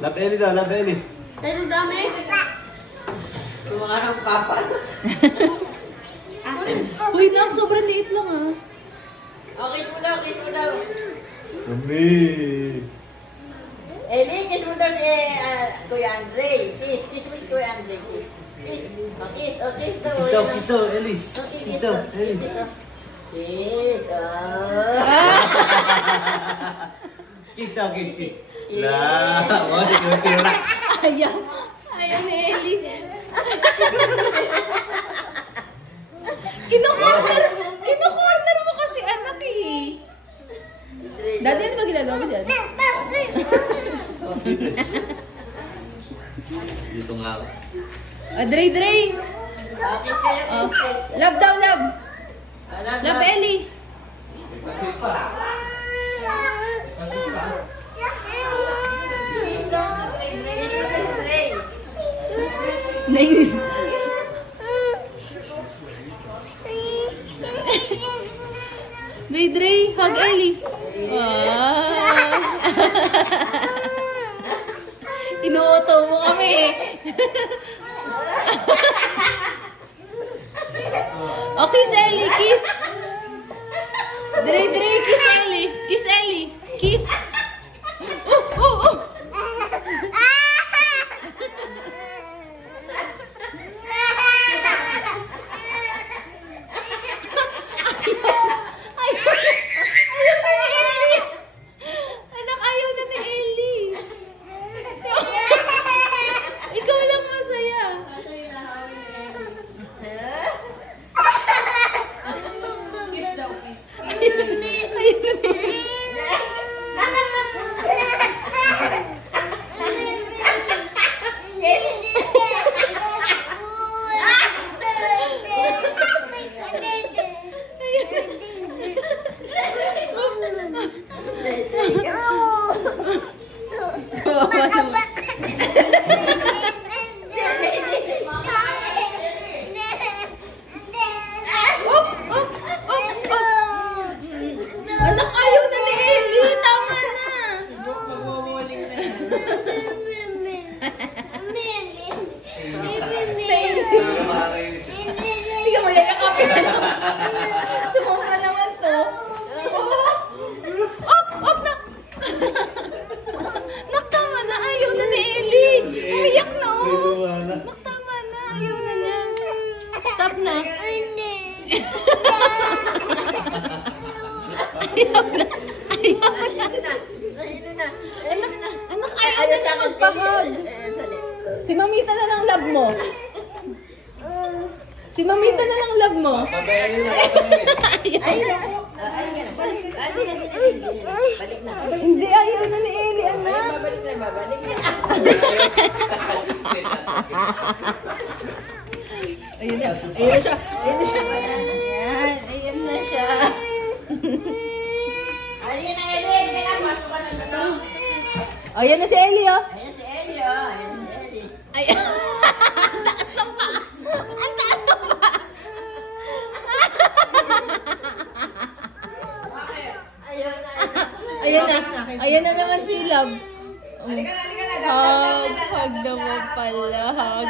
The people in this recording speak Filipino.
Love Ellie daw, love Ellie. Ito dami. Tumawa ng papa. Uy, nak, sobrang liit lang ah. Oh, kiss mo daw, kiss mo daw. Mami. Ellie, kiss mo daw si Kuya Andre. Kiss mo si Kuya Andre. Kiss. Kiss. Oh, kiss. Oh, kiss daw. Kiss daw, Ellie. Oh, kiss. Kiss daw, Ellie. Kiss. Kiss. Kiss daw, kiss. La, oh, tira. Ayaw. Ayaw ni Ellie. Kino-corner mo kasi anak eh. Dati ano ba ginagawa mo dyan? Dito nga. Dre. Kiss kayo, kiss. Love daw, love. Love Ellie. Pansit pa. Kiss daw. Kiss mo si Dre. Nainis. Dre, hug Ellie. Inuuto mo kami eh. Oh, kiss Ellie, kiss. Dre, kiss Ellie. Kiss Ellie. Kiss. Oh. Sumura naman to. Na. Naktama na, ayaw na ni Ellie. Umiyak na oh. Naktama na, ayaw na niya. Stop na. Anak, ayaw na siya magpahag. Si Mamita na lang love mo. Si Mamita na lang love mo. Hindi, ayaw na ni Ellie, anak. Ayun na siya. Ayan na siya. Ayan na si Ellie, oh. Ayan si Ellie, oh. Ayan si Ellie. Ayan. Ang taas ng paa. Ang taas ng paa. Ayan na naman si Love. Halika na. Hug naman pala. Hug.